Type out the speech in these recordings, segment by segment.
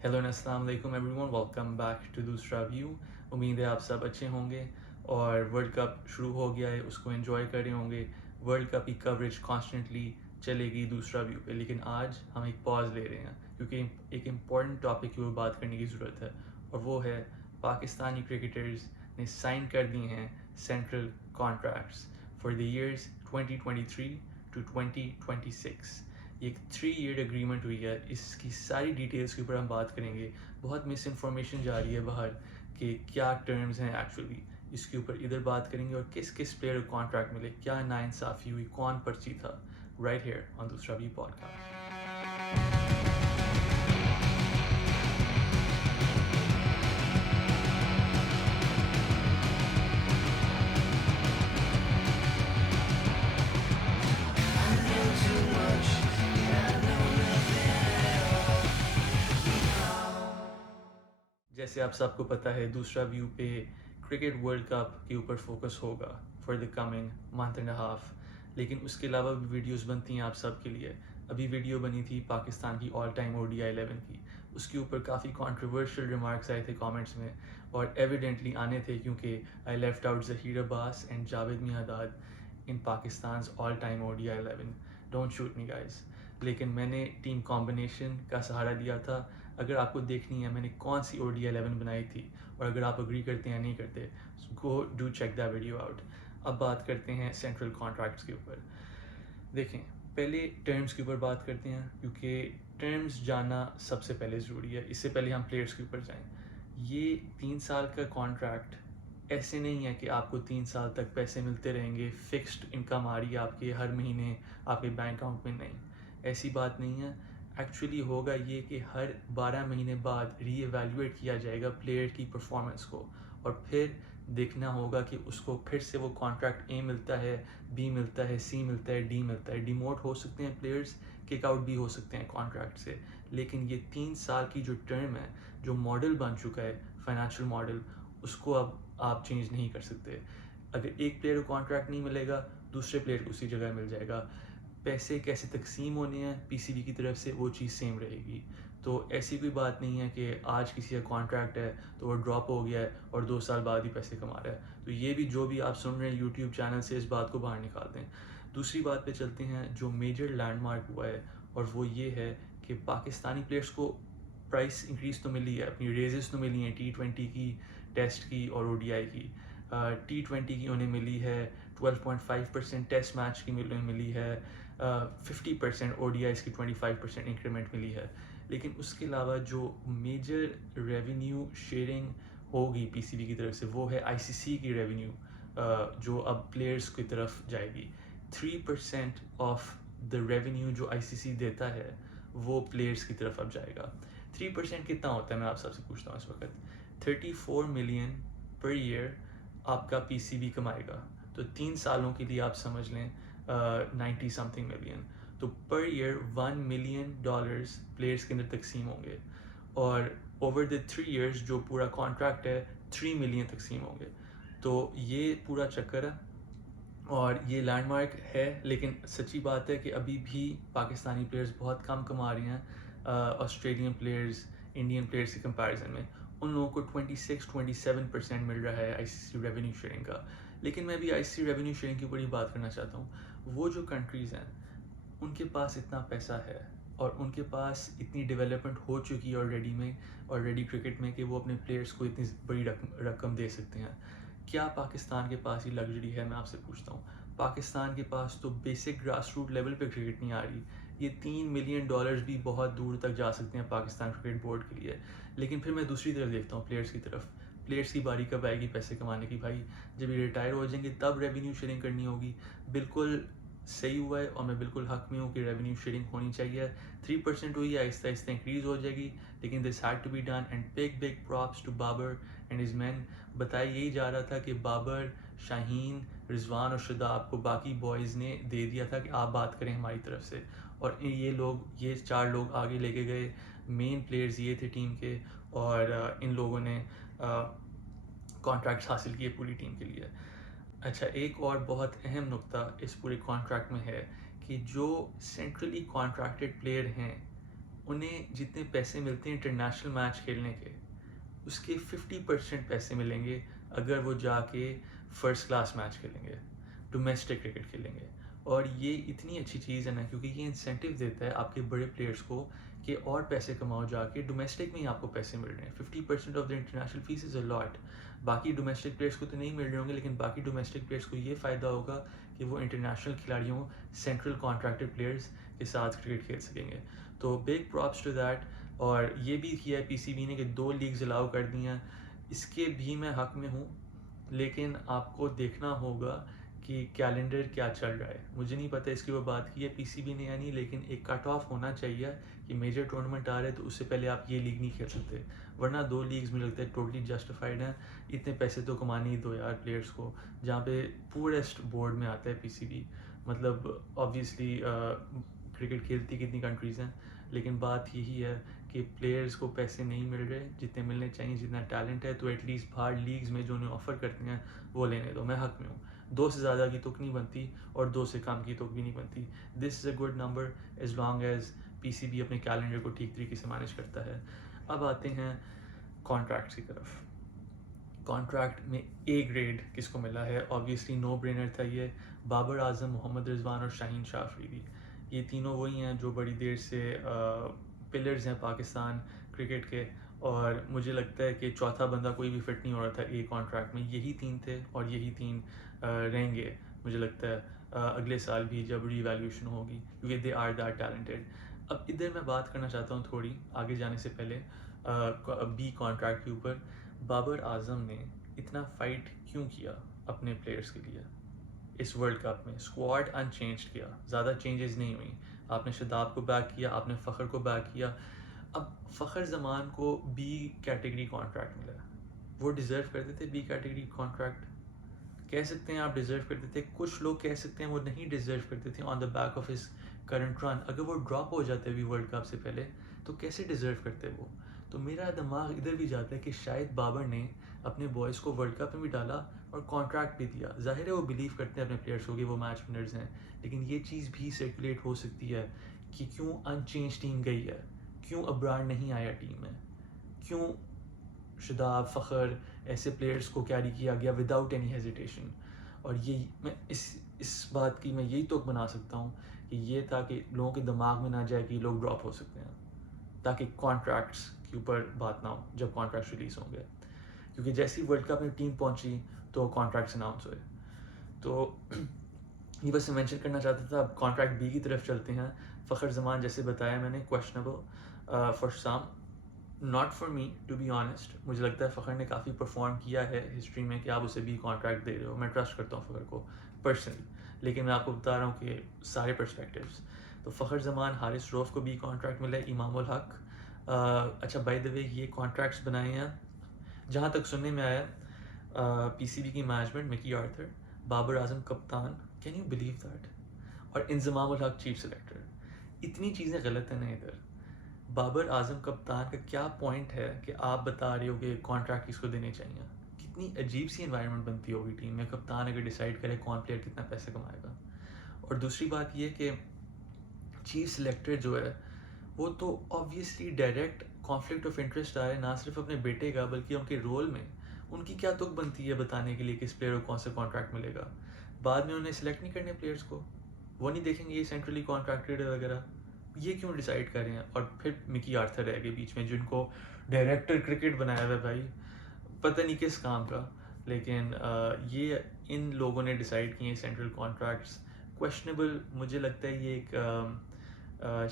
Hello and अस्सलाम वालेकुम everyone, welcome back to दूसरा व्यू। उम्मीद है आप सब अच्छे होंगे और वर्ल्ड कप शुरू हो गया है, उसको एंजॉय कर रहे होंगे। वर्ल्ड कप की कवरेज कॉन्स्टेंटली चलेगी दूसरा व्यू पे, लेकिन आज हम एक पॉज ले रहे हैं क्योंकि एक इम्पॉर्टेंट टॉपिक की ओर बात करने की ज़रूरत है, और वो है पाकिस्तानी क्रिकेटर्स ने साइन कर दिए हैं central contracts for the years 2023 to 2026। ये एक 3 ईयर एग्रीमेंट हुई है, इसकी सारी डिटेल्स के ऊपर हम बात करेंगे। बहुत मिस इन्फॉर्मेशन जा रही है बाहर कि क्या टर्म्स हैं एक्चुअली, इसके ऊपर इधर बात करेंगे। और किस किस प्लेयर को कॉन्ट्रैक्ट मिले, क्या नाइंसाफ़ी हुई, कौन पर्ची था, राइट हियर ऑन दूसरा व्यू पॉडकास्ट। जैसे आप सबको पता है, दूसरा व्यू पे क्रिकेट वर्ल्ड कप के ऊपर फोकस होगा for the coming month and half, लेकिन उसके अलावा भी वीडियोस बनती हैं आप सब के लिए। अभी वीडियो बनी थी पाकिस्तान की ऑल टाइम ODI 11 की, उसके ऊपर काफ़ी कंट्रोवर्शियल रिमार्क्स आए थे कमेंट्स में, और एविडेंटली आने थे क्योंकि I left out Zaheer Abbas and Javed Miandad in Pakistan all time ODI 11। Don't shoot me guys, लेकिन मैंने टीम कॉम्बिनेशन का सहारा दिया था। अगर आपको देखनी है मैंने कौन सी ODI 11 बनाई थी, और अगर आप अग्री करते हैं या नहीं करते, go do check that video out. अब बात करते हैं सेंट्रल कॉन्ट्रैक्ट्स के ऊपर। देखें, पहले टर्म्स के ऊपर बात करते हैं क्योंकि टर्म्स जानना सबसे पहले ज़रूरी है, इससे पहले हम प्लेयर्स के ऊपर जाएं। ये 3 साल का कॉन्ट्रैक्ट ऐसे नहीं है कि आपको 3 साल तक पैसे मिलते रहेंगे, फिक्स्ड इनकम आ रही है आपके हर महीने आपके बैंक अकाउंट में, नहीं, ऐसी बात नहीं है। एक्चुअली होगा ये कि हर 12 महीने बाद रीएवैल्यूएट किया जाएगा प्लेयर की परफॉर्मेंस को, और फिर देखना होगा कि उसको फिर से वो कॉन्ट्रैक्ट ए मिलता है, बी मिलता है, सी मिलता है, डी मिलता है। डिमोट हो सकते हैं प्लेयर्स, किक आउट भी हो सकते हैं कॉन्ट्रैक्ट से, लेकिन ये 3 साल की जो टर्म है, जो मॉडल बन चुका है फाइनेंशियल मॉडल, उसको अब आप चेंज नहीं कर सकते। अगर एक प्लेयर को कॉन्ट्रैक्ट नहीं मिलेगा, दूसरे प्लेयर को उसी जगह मिल जाएगा। पैसे कैसे तकसीम होने हैं PCB की तरफ से, वो चीज़ सेम रहेगी। तो ऐसी कोई बात नहीं है कि आज किसी का कॉन्ट्रैक्ट है तो वो ड्रॉप हो गया है और 2 साल बाद ही पैसे कमा रहा है। तो ये भी जो भी आप सुन रहे हैं यूट्यूब चैनल से, इस बात को बाहर निकाल दें। दूसरी बात पे चलते हैं जो मेजर लैंडमार्क हुआ है, और वो ये है कि पाकिस्तानी प्लेयर्स को प्राइस इंक्रीज़ तो मिली है, अपनी रेजेस तो मिली हैं T20 की, टेस्ट की और ODI की। T20 की उन्हें मिली है 12.5%, टेस्ट मैच की मिली है 50%, ODIs की 25% इंक्रीमेंट मिली है। लेकिन उसके अलावा जो मेजर रेवेन्यू शेयरिंग होगी PCB की तरफ से, वो है ICC की रेवेन्यू, जो अब प्लेयर्स की तरफ जाएगी। 3% ऑफ द रेवेन्यू जो ICC देता है वो प्लेयर्स की तरफ अब जाएगा। 3% कितना होता है, मैं आप सबसे पूछता हूँ इस वक्त। 34 मिलियन पर ईयर आपका PCB कमाएगा, तो 3 सालों के लिए आप समझ लें 90 समथिंग मिलियन। तो पर ईयर $1 मिलियन प्लेयर्स के अंदर तकसीम होंगे, और ओवर द 3 ईयर्स जो पूरा कॉन्ट्रैक्ट है 3 मिलियन तकसीम होंगे। तो ये पूरा चक्कर है और ये लैंडमार्क है। लेकिन सच्ची बात है कि अभी भी पाकिस्तानी प्लेयर्स बहुत कम कमा रहे हैं ऑस्ट्रेलियन प्लेयर्स, इंडियन प्लेयर्स के कंपैरिजन में। उन लोगों को 26-27% मिल रहा है ICC रेवेन्यू शेयरिंग का। लेकिन मैं भी ICC रेवेन्यू शेयरिंग के ऊपर ही बात करना चाहता हूँ। वो जो कंट्रीज़ हैं उनके पास इतना पैसा है और उनके पास इतनी डेवलपमेंट हो चुकी है ऑलरेडी क्रिकेट में, कि वो अपने प्लेयर्स को इतनी बड़ी रकम दे सकते हैं। क्या पाकिस्तान के पास ये लग्जरी है, मैं आपसे पूछता हूँ। पाकिस्तान के पास तो बेसिक ग्रास रूट लेवल पे क्रिकेट नहीं आ रही। ये $3 मिलियन भी बहुत दूर तक जा सकते हैं पाकिस्तान क्रिकेट बोर्ड के लिए। लेकिन फिर मैं दूसरी तरफ देखता हूँ, प्लेयर्स की तरफ। प्लेयर्स की बारी कब आएगी पैसे कमाने की भाई? जब ये रिटायर हो जाएंगे तब रेवेन्यू शेयरिंग करनी होगी। बिल्कुल सही हुआ है और मैं बिल्कुल हक में हूँ कि रेवेन्यू शेयरिंग होनी चाहिए। 3% हुई है, आहिस्ता आहिस्ता इंक्रीज़ हो जाएगी, लेकिन this had to be done. And big props to Babar and his man. बताया यही जा रहा था कि बाबर, शाहीन, रिजवान और शादाब को बाकी बॉयज़ ने दे दिया था कि आप बात करें हमारी तरफ से, और ये 4 लोग आगे लेके गए। मेन प्लेयर्स ये थे टीम के, और इन लोगों ने कॉन्ट्रैक्ट्स हासिल किए पूरी टीम के लिए। अच्छा, एक और बहुत अहम नुक्ता इस पूरे कॉन्ट्रैक्ट में है कि जो सेंट्रली कॉन्ट्रैक्टेड प्लेयर हैं انہیں جتنے پیسے ملتے ہیں انٹرنیشنل میچ کھیلنے کے اس کے 50% پیسے ملیں گے اگر وہ جا کے فرسٹ کلاس میچ کھیلیں گے، ڈومیسٹک کرکٹ کھیلیں گے. اور یہ اتنی اچھی چیز ہے نا کیونکہ یہ انسینٹیو دیتا ہے آپ کے بڑے پلیئرس کو کہ اور پیسے کماؤ جا کے، ڈومیسٹک میں ہی آپ کو پیسے مل رہے ہیں. 50% of the international face is اے لاٹ. باقی ڈومیسٹک پلیئرس کو تو نہیں مل رہے ہوں گے لیکن باقی ڈومیسٹک پلیئرس کو یہ فائدہ ہوگا کہ وہ انٹرنیشنل کھلاڑیوں، سینٹرل کانٹریکٹڈ پلیئرس کے ساتھ کرکٹ کھیل سکیں گے. تو بگ پراپس ٹو دیٹ. اور یہ بھی کیا ہے پی سی بی نے کہ 2 لیگز الاؤ کر دی ہیں، اس کے بھی میں حق میں ہوں، لیکن آپ کو دیکھنا ہوگا کہ کیلنڈر کیا چل رہا ہے. مجھے نہیں پتہ اس کی وہ بات کی ہے پی سی بی نے یا نہیں، لیکن ایک کٹ آف ہونا چاہیے کہ میجر ٹورنامنٹ آ رہے ہیں تو اس سے پہلے آپ یہ لیگ نہیں کھیل سکتے، ورنہ 2 لیگز میں لگتا ہے ٹوٹلی جسٹیفائڈ ہیں. اتنے پیسے تو کمانے ہی دو یار پلیئرس کو، جہاں پہ پورسٹ بورڈ میں آتا ہے پی سی بی. مطلب آبویسلی کرکٹ کھیلتی کتنی کنٹریز ہیں، لیکن بات یہی ہے کہ پلیئرز کو پیسے نہیں مل رہے جتنے ملنے چاہیے. جتنا ٹیلنٹ ہے تو ایٹ لیسٹ باہر لیگز میں جو انہیں آفر کرتے ہیں وہ لینے دو. میں حق میں ہوں. 2 سے زیادہ کی تک نہیں بنتی اور 2 سے کم کی تک بھی نہیں بنتی. This is a good number as long as P C B اپنے کیلنڈر کو ٹھیک طریقے سے مینیج کرتا ہے. اب آتے ہیں کانٹریکٹس کی طرف. کانٹریکٹ میں اے گریڈ کس کو ملا ہے؟ آبویسلی نو برینر تھا یہ. بابر اعظم، محمد رضوان اور شاہین شاہ افریدی. یہ تینوں وہی ہیں جو بڑی دیر سے پلرز ہیں پاکستان کرکٹ کے، اور مجھے لگتا ہے کہ چوتھا بندہ کوئی بھی فٹ نہیں ہو رہا تھا اے کانٹریکٹ میں. یہی 3 تھے اور یہی 3 رہیں گے مجھے لگتا ہے اگلے سال بھی جب ری ایویلیوشن ہوگی، کیونکہ دے آر دیٹ ٹیلنٹڈ. اب ادھر میں بات کرنا چاہتا ہوں تھوڑی آگے جانے سے پہلے بی کانٹریکٹ کے اوپر. بابر اعظم نے اتنا فائٹ کیوں کیا اپنے پلیئرس کے لیے اس ورلڈ کپ میں؟ اسکواڈ ان چینج کیا، زیادہ چینجز نہیں ہوئی. آپ نے شاداب کو بیک کیا، آپ نے فخر کو بیک کیا. اب فخر زمان کو بی کیٹیگری کانٹریکٹ ملا، وہ ڈیزرو کرتے تھے بی کیٹیگری کانٹریکٹ؟ کہہ سکتے ہیں آپ ڈیزرو کرتے تھے. کچھ لوگ کہہ سکتے ہیں وہ نہیں ڈیزرو کرتے تھے on the back of his current run. اگر وہ ڈراپ ہو جاتے بھی ورلڈ کپ سے پہلے تو کیسے ڈیزرو کرتے وہ؟ تو میرا دماغ ادھر بھی جاتا ہے کہ شاید بابر نے اپنے بوائز کو ورلڈ کپ میں بھی ڈالا اور کانٹریکٹ بھی دیا. ظاہر ہے وہ بلیو کرتے ہیں اپنے پلیئرس کو کہ وہ میچ ونرز ہیں، لیکن یہ چیز بھی سرکولیٹ ہو سکتی ہے کہ کیوں ان چینج ٹیم گئی ہے، کیوں ابرار نہیں آیا ٹیم میں، کیوں شاداب، فخر ایسے پلیئرس کو کیری کیا گیا وداؤٹ اینی ہیزیٹیشن. اور یہ میں اس بات کی میں یہی توک بنا سکتا ہوں کہ یہ تھا کہ لوگوں کے دماغ میں نہ جائے کہ لوگ ڈراپ ہو سکتے ہیں، تاکہ کانٹریکٹس کے اوپر بات نہ ہو جب کانٹریکٹس ریلیز ہوں گے. کیونکہ جیسی ورلڈ کپ میں ٹیم پہنچی تو کانٹریکٹس اناؤنس ہوئے. تو یہ بس مینشن کرنا چاہتا تھا. اب کانٹریکٹ بی کی طرف چلتے ہیں. فخر زمان جیسے بتایا میں نے questionable for some, not for me to be honest. مجھے لگتا ہے فخر نے کافی پرفارم کیا ہے ہسٹری میں کہ آپ اسے بی کانٹریکٹ دے رہے ہو. میں ٹرسٹ کرتا ہوں فخر کو پرسنلی، لیکن میں آپ کو بتا رہا ہوں کہ سارے پرسپیکٹیوز. تو فخر زمان، حارث روف کو بی کانٹریکٹ ملا. امام الحق، اچھا بائی دا وے یہ کانٹریکٹس بنائے ہیں جہاں تک سننے میں آیا پی سی بی کی مینجمنٹ مکی آرتھر، بابر اعظم کپتان، کین یو بلیو دیٹ، اور انضمام الحق چیف سلیکٹر. اتنی چیزیں غلط ہیں نا ادھر. بابر اعظم کپتان کا کیا پوائنٹ ہے کہ آپ بتا رہے ہو کہ کانٹریکٹ کس کو دینے چاہیے؟ کتنی عجیب سی انوائرمنٹ بنتی ہوگی ٹیم میں کپتان اگر ڈیسائیڈ کرے کون پلیئر کتنا پیسے کمائے گا. اور دوسری بات یہ کہ چیف سلیکٹر جو ہے وہ تو obviously direct conflict of interest آ رہا ہے، نہ صرف اپنے بیٹے کا بلکہ ان کے رول میں. ان کی کیا تک بنتی ہے بتانے کے لیے کس پلیئر کو کون سا کانٹریکٹ ملے گا؟ بعد میں انہیں سلیکٹ نہیں کرنے پلیئرس کو، وہ نہیں دیکھیں گے یہ سینٹرلی کانٹریکٹڈ وغیرہ، یہ کیوں ڈیسائیڈ کر رہے ہیں؟ اور پھر مکی آرتھر رہ گئے بیچ میں جن کو ڈائریکٹر کرکٹ بنایا ہوا ہے بھائی، پتہ نہیں کس کام کا. لیکن یہ ان لوگوں نے ڈیسائیڈ کیے سینٹرل کانٹریکٹس. کویشچنبل مجھے لگتا ہے یہ ایک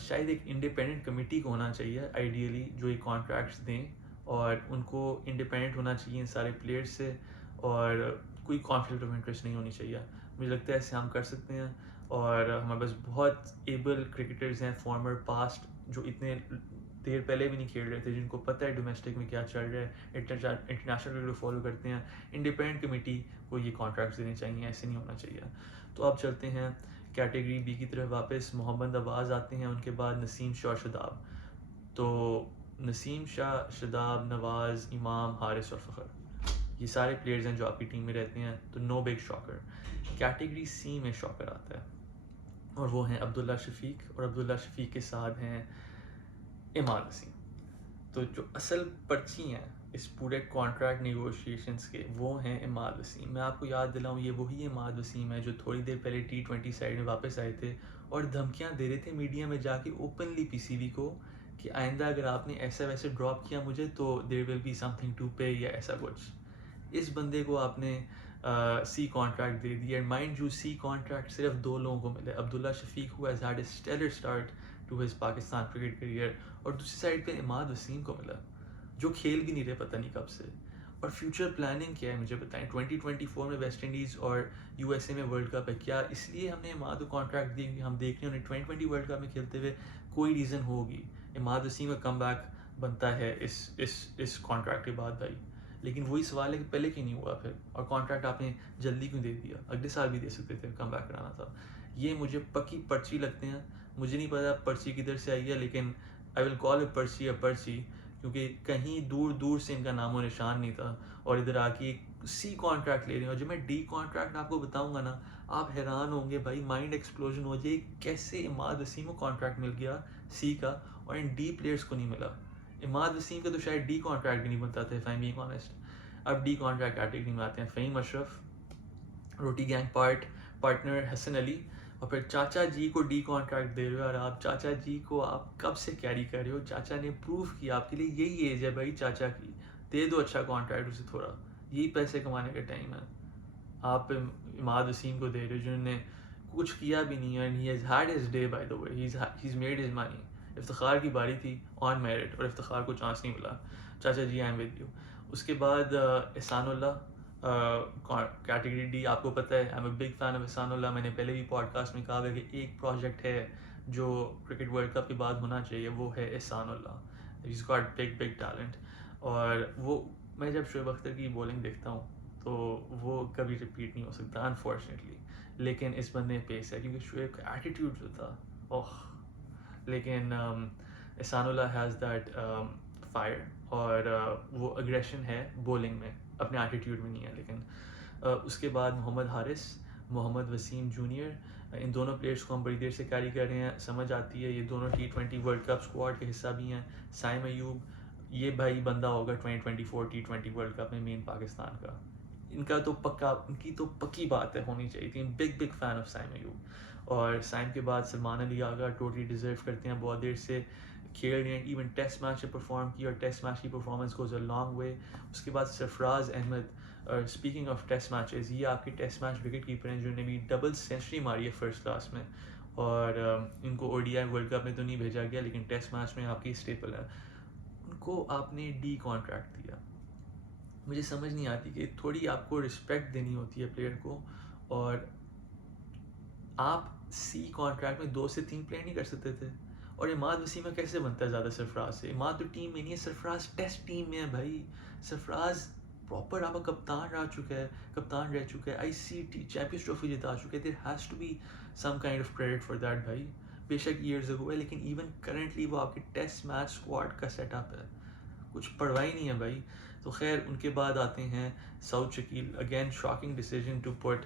شاید ایک انڈیپینڈنٹ کمیٹی کو ہونا چاہیے آئیڈیلی جو یہ کانٹریکٹس دیں، اور ان کو انڈیپینڈنٹ ہونا چاہیے ان سارے پلیئرس سے، اور کوئی کانفلکٹ آف انٹرسٹ نہیں ہونی چاہیے. مجھے لگتا ہے ایسے ہم کر سکتے ہیں. اور ہمارے پاس بہت ایبل کرکٹرز ہیں فارمر پاسٹ جو اتنے دیر پہلے بھی نہیں کھیل رہے تھے، جن کو پتہ ہے ڈومیسٹک میں کیا چل رہا ہے، انٹرنیشنل کرکٹ کو فالو کرتے ہیں. انڈیپینڈنٹ کمیٹی کو یہ کانٹریکٹس دینے چاہیے، ایسے نہیں ہونا چاہیے. تو اب چلتے ہیں کیٹیگری بی کی طرف واپس. محمد نواز آتے ہیں، ان کے بعد نسیم شاہ، شاداب. تو نسیم شاہ، شاداب، نواز، امام، حارث اور فخر، یہ سارے پلیئرز ہیں جو آپ کی ٹیم میں رہتے ہیں. تو نو بگ شاکر. کیٹیگری سی میں شاکر آتا ہے، اور وہ ہیں عبداللہ شفیق، اور عبداللہ شفیق کے ساتھ ہیں इमाद वसीम। तो जो असल पर्ची हैं इस पूरे कॉन्ट्रैक्ट नेगोशिएशंस के वो हैं इमाद वसीम। मैं आपको याद दिलाऊं, ये वही इमाद वसीम है जो थोड़ी देर पहले T20 साइड में वापस आए थे और धमकियां दे रहे थे मीडिया में जाके ओपनली पीसीबी को कि आइंदा अगर आपने ऐसा वैसे ड्रॉप किया मुझे तो there will be something to pay या ऐसा कुछ। इस बंदे को आपने सी कॉन्ट्रैक्ट दे दिया। माइंड यू, सी कॉन्ट्रैक्ट सिर्फ 2 लोगों को मिले, Abdullah Shafique who has had a stellar start to his Pakistan cricket career, और दूसरी साइड पे इमाद वसीम को मिला जो खेल भी नहीं रहे पता नहीं कब से। और फ्यूचर प्लानिंग क्या है मुझे बताएं। 2024 में वेस्ट इंडीज़ और यूएसए में वर्ल्ड कप है, क्या इसलिए हमने इमाद को कॉन्ट्रैक्ट दिए कि हम देख रहे हैं उन्हें 2020 वर्ल्ड कप में खेलते हुए? कोई रीज़न होगी, इमाद वसीम का कम बैक बनता है इस कॉन्ट्रैक्ट के बाद भाई। लेकिन वही सवाल है कि पहले क्यों नहीं हुआ फिर, और कॉन्ट्रैक्ट आपने जल्दी क्यों दे दिया? अगले साल भी दे सकते थे, कम बैक कराना था। ये मुझे पक्की पर्ची लगते हैं। मुझे नहीं पता पर्ची किधर से आई है, लेकिन आई विल कॉल अ पर्ची, क्योंकि कहीं दूर दूर से इनका नामो निशान नहीं था और इधर आके सी कॉन्ट्रैक्ट ले रहे हैं। और जब मैं डी कॉन्ट्रैक्ट आपको बताऊंगा ना, आप हैरान होंगे भाई, माइंड एक्सप्लोजन हो जाए कैसे इमाद वसीम को कॉन्ट्रैक्ट मिल गया सी का और इन डी प्लेयर्स को नहीं मिला। इमाद वसीम का तो शायद डी कॉन्ट्रैक्ट भी नहीं बनता था, if I am being honest. अब डी कॉन्ट्रैक्ट कैटेगरी में आते हैं फ़हीम अशरफ, रोटी गैंग पार्टनर हसन अली, और फिर चाचा जी को डी कॉन्ट्रैक्ट दे रहे हो। और आप चाचा जी को आप कब से कैरी कर रहे हो? चाचा ने प्रूव किया, आपके लिए यही एज है भाई चाचा की, दे दो अच्छा कॉन्ट्रैक्ट उसे थोड़ा, यही पैसे कमाने का टाइम है। आप इमाद वसीम को दे रहे हो जिन्होंने कुछ किया भी नहीं है, and he has had his day by the way, he is made his money. Iftikhar की बारी थी ऑन मेरिट और इफ्तिखार को चांस नहीं मिला। चाचा जी आई एम विद यू। उसके बाद एहसानुल्लाह कैटेगरी डी, आपको पता है I am a big fan of Ehsanullah. मैंने पहले भी पॉडकास्ट में कहा है कि एक प्रोजेक्ट है जो क्रिकेट वर्ल्ड कप के बाद होना चाहिए, वो है Ehsanullah. He is got big talent. और वो मैं जब शोएब अख्तर की बॉलिंग देखता हूँ तो वो कभी रिपीट नहीं हो सकता अनफॉर्चुनेटली, लेकिन इस बंदे में पेस है क्योंकि शोएब का एटीट्यूड जो था ओह। लेकिन एहसानुल्लाह हैज़ दैट फायर, और वो अग्रेशन है बॉलिंग में, अपने एटीट्यूड में नहीं है। लेकिन उसके बाद मोहम्मद हारिस, मोहम्मद वसीम जूनियर, इन दोनों प्लेयर्स को हम बड़ी देर से कैरी कर रहे हैं, समझ आती है। ये दोनों T20 वर्ल्ड कप स्क्वाड के हिस्सा भी हैं। साइम अयूब, ये भाई बंदा होगा 2024 T20 वर्ल्ड कप में मेन पाकिस्तान का। इनका तो पक्का, इनकी तो पक्की बात है, होनी चाहिए थी। Big fan of Saim Ayub. और साइम के बाद सलमान अली आगा टोटली डिजर्व करते हैं, बहुत देर से खेल रहे हैं, इवन टेस्ट मैच में परफॉर्म किया और टेस्ट मैच की performance goes a long way. उसके बाद Sarfaraz Ahmed, speaking of test matches, ये आपके टेस्ट मैच विकेट कीपर हैं जिन्होंने भी डबल सेंचुरी मारी है फर्स्ट क्लास में। और इनको ODI वर्ल्ड कप में तो नहीं भेजा गया, लेकिन टेस्ट मैच में आपकी स्टेपल है। उनको आपने डी कॉन्ट्रैक्ट दिया। मुझे समझ नहीं आती कि थोड़ी आपको रिस्पेक्ट देनी होती है प्लेयर को, और आप सी कॉन्ट्रैक्ट में 2 से 3 प्लेयर नहीं कर सकते थे? और इमाद वसीम में कैसे बनता है ज़्यादा सरफराज से? इमाद तो टीम में नहीं है, सरफराज टेस्ट टीम में है भाई। सरफराज प्रॉपर आपका कप्तान रह चुका है, ICT चैंपियंस ट्रॉफी जिता चुके हैं। There has to be some kind of credit for that भाई। बेशक ईयर्स अगो है, लेकिन इवन करंटली वो आपके टेस्ट मैच स्क्वाड का सेटअप है, कुछ परवाह ही नहीं है भाई। तो खैर, उनके बाद आते हैं Saud Shakeel. Again shocking decision to put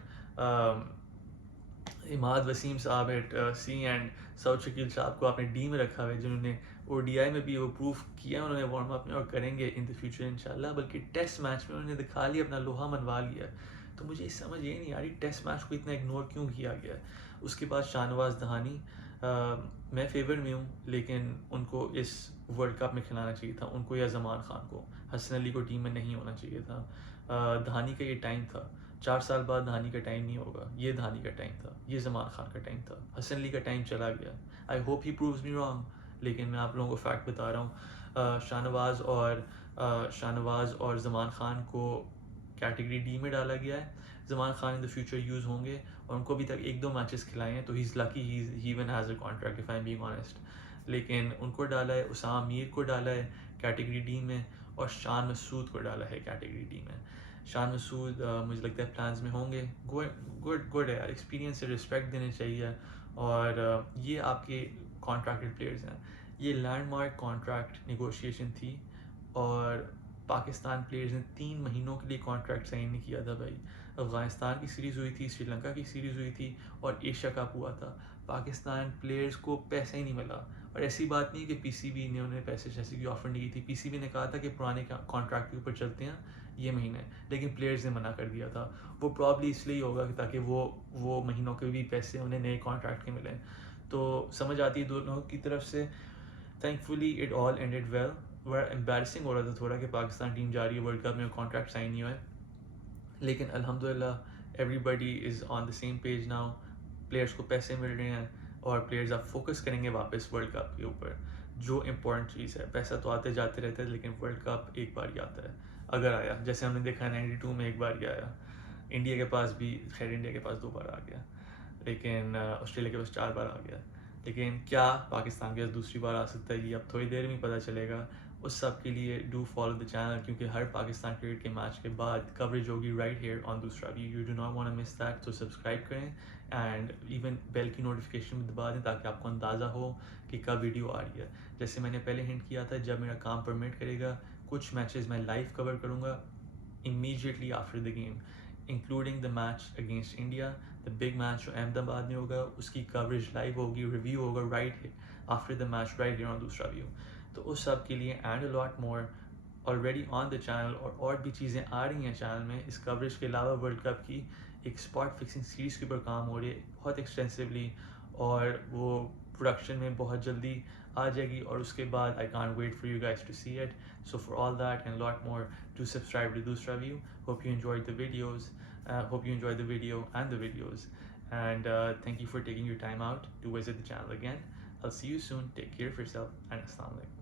Imad Wasim साहब at C and Saud Shakeel साहब को आपने डी में रखा हुआ है, जिन्होंने ODI में भी वो प्रूफ किया उन्होंने वार्म अप में, और करेंगे इन द फ्यूचर इंशाल्लाह। बल्कि टेस्ट मैच में उन्होंने दिखा लिया, अपना लोहा मनवा लिया। तो मुझे समझ ये नहीं आ रही टेस्ट मैच को इतना इग्नोर क्यों किया गया। उसके बाद शाहनवाज दहानी, मैं फेवर में हूँ, लेकिन उनको इस वर्ल्ड कप में खिलाना चाहिए था, उनको या जमान खान को। हसन अली को टीम में नहीं होना चाहिए था। दहानी का ये टाइम था। 4 साल बाद दहानी का टाइम नहीं होगा, ये दहानी का टाइम था, ये जमान खान का टाइम था। हसन अली का टाइम चला गया। I hope he proves me wrong, लेकिन मैं आप लोगों को फैक्ट बता रहा हूँ। शाहनवाज और जमान खान को कैटेगरी डी में डाला गया है। Zaman Khan in the future use होंगे, और उनको अभी तक 1-2 मैचेस खिलाए हैं, तो he is lucky he even has a contract, if I am being honest. लेकिन उनको डाला है, उसामा मीर को डाला है कैटेगरी डी में, और शान मसूद को डाला है कैटेगरी डी में। शान मसूद मुझे लगता है प्लान्स में होंगे। गुड है यार, एक्सपीरियंस से रिस्पेक्ट देने चाहिए। और ये आपके कॉन्ट्रैक्टेड प्लेयर्स हैं। ये लैंडमार्क कॉन्ट्रैक्ट नेगोशिएशन थी, और पाकिस्तान प्लेयर्स ने 3 महीनों के लिए कॉन्ट्रैक्ट साइन नहीं किया था भाई। अफ़गानिस्तान की सीरीज़ हुई थी, श्रीलंका की सीरीज़ हुई थी, और एशिया कप हुआ था। پاکستان پلیئرز کو پیسہ ہی نہیں ملا. اور ایسی بات نہیں کہ پی سی بی نے انہیں پیسے شیسے کی آفر نہیں کی تھی. پی سی بی نے کہا تھا کہ پرانے کانٹریکٹ کے اوپر چلتے ہیں یہ مہینے, لیکن پلیئرز نے منع کر دیا تھا. وہ پرابلی اس لیے ہوگا کہ تاکہ وہ مہینوں کے بھی پیسے انہیں نئے کانٹریکٹ کے ملیں. تو سمجھ آتی ہے دونوں کی طرف سے. Thankfully it all ended well. بڑا امبیرسنگ ہو رہا تھا تھوڑا کہ پاکستان ٹیم جا رہی ہے ورلڈ کپ میں, کانٹریکٹ سائن نہیں ہوئے, لیکن الحمد للہ everybody is on the same page now. Players کو پیسے مل رہے ہیں اور پلیئرز اب فوکس کریں گے واپس ورلڈ کپ کے اوپر, جو امپورٹنٹ چیز ہے. پیسہ تو آتے جاتے رہتا ہے لیکن ورلڈ کپ ایک بار ہی آتا ہے, اگر آیا, جیسے ہم نے دیکھا 92 میں ایک بار ہی آیا. انڈیا کے پاس بھی, خیر انڈیا کے پاس 2 بار آ گیا, لیکن آسٹریلیا کے پاس 4 بار آ گیا. لیکن کیا پاکستان کے پاس دوسری بار آ سکتا ہے یہ اب تھوڑی دیر میں پتہ چلے گا. اس سب کے لیے ڈو فالو دا چینل, کیونکہ ہر پاکستان کرکٹ کے میچ کے بعد کوریج ہوگی right here on Doosra View. You do not want miss that, تو سبسکرائب کریں اینڈ ایون بیل کی نوٹیفیکیشن بھی دبا دیں تاکہ آپ کو اندازہ ہو کہ کب ویڈیو آ رہی ہے. جیسے میں نے پہلے ہنٹ کیا تھا, جب میرا کام پرمٹ کرے گا کچھ میچز میں لائیو کور کروں گا immediately after the game, including the match against India, the big match جو احمد آباد میں ہوگا اس کی کوریج لائیو ہوگی, ریویو ہوگا right after the match right here on دوسرا ویو. تو اس سب کے لیے and a lot more already on the channel, اور بھی چیزیں آ رہی ہیں چینل میں. اس کوریج کے علاوہ ورلڈ کپ کی ایک اسپاٹ فکسنگ سیریز کے اوپر کام ہو رہی ہے بہت ایکسٹینسولی, اور وہ پروڈکشن میں بہت جلدی آ جائے گی. اور اس کے بعد I can't wait for you guys to see it. So for all that and a lot more, do subscribe to دوسرا view. Hope you enjoyed the videos. Hope you enjoyed the video and the videos. And thank you for taking your time out to visit the channel again. I'll see you soon. Take care of yourself and Assalamu alaikum.